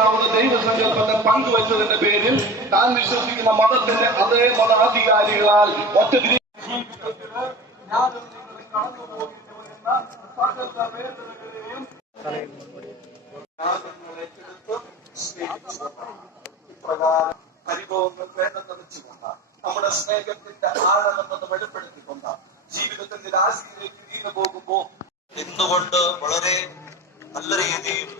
അറിയാവുന്ന ദൈവസങ്കല്പത്തെ പങ്കുവച്ചതിന്റെ പേരിൽ താൻ വിശ്വസിക്കുന്ന മതത്തിന്റെ അതേ മതാധികാരികളാൽ ഒറ്റ പരിഭവങ്ങൾ വേണ്ടെന്ന് വെച്ചുകൊണ്ട് നമ്മുടെ സ്നേഹത്തിന്റെ ആഴമെന്നത് വെളിപ്പെടുത്തിക്കൊണ്ട് ജീവിതത്തിന്റെ രാശിയിലേക്ക് വീണു പോകുമ്പോ എന്തുകൊണ്ട് വളരെ നല്ല രീതിയിൽ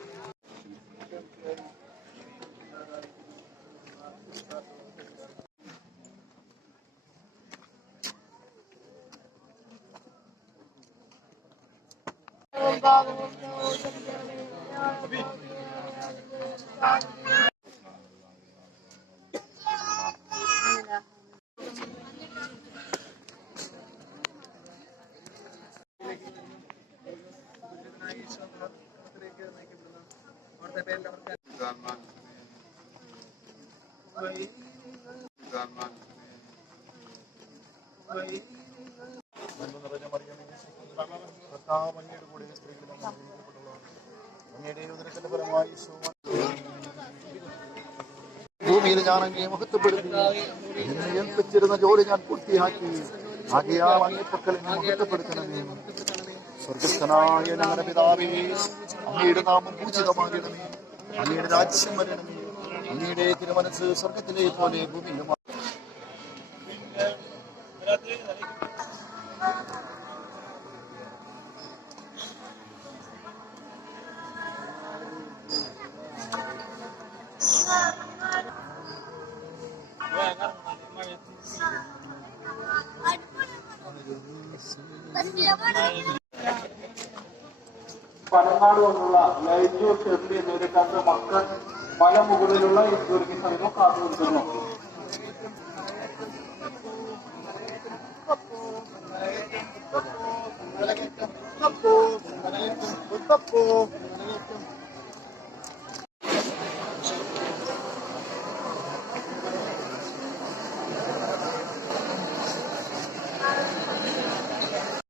ഭൂമിയിൽ ഞാൻ അങ്ങേ മഹത്വപ്പെടുത്തി എന്നെ ഏൽപ്പിച്ചിരുന്ന ജോലി ഞാൻ പൂർത്തിയാക്കി. ആകയാൽ അങ്ങേ പക്കൽ എന്നെ മഹത്വപ്പെടുത്തണമേ. സ്വർഗസ്ഥനായ ഞങ്ങളുടെ പിതാവേ, അങ്ങയുടെ നാമം പൂജിതമാകണമേ. അങ്ങയുടെ രാജ്യം വരണമേ. അങ്ങയുടെ തിരുമനസ് സ്വർഗത്തിലെ പോലെ ഭൂമിയിലും. പനങ്ങാട് നിന്നുള്ള ലൈജു ഷെർലി എന്നൊരു രണ്ട് മക്കൾ മലമുകളിലുള്ള ഈ ദുർഗി സമീപം കാത്തുനിൽക്കുന്നു.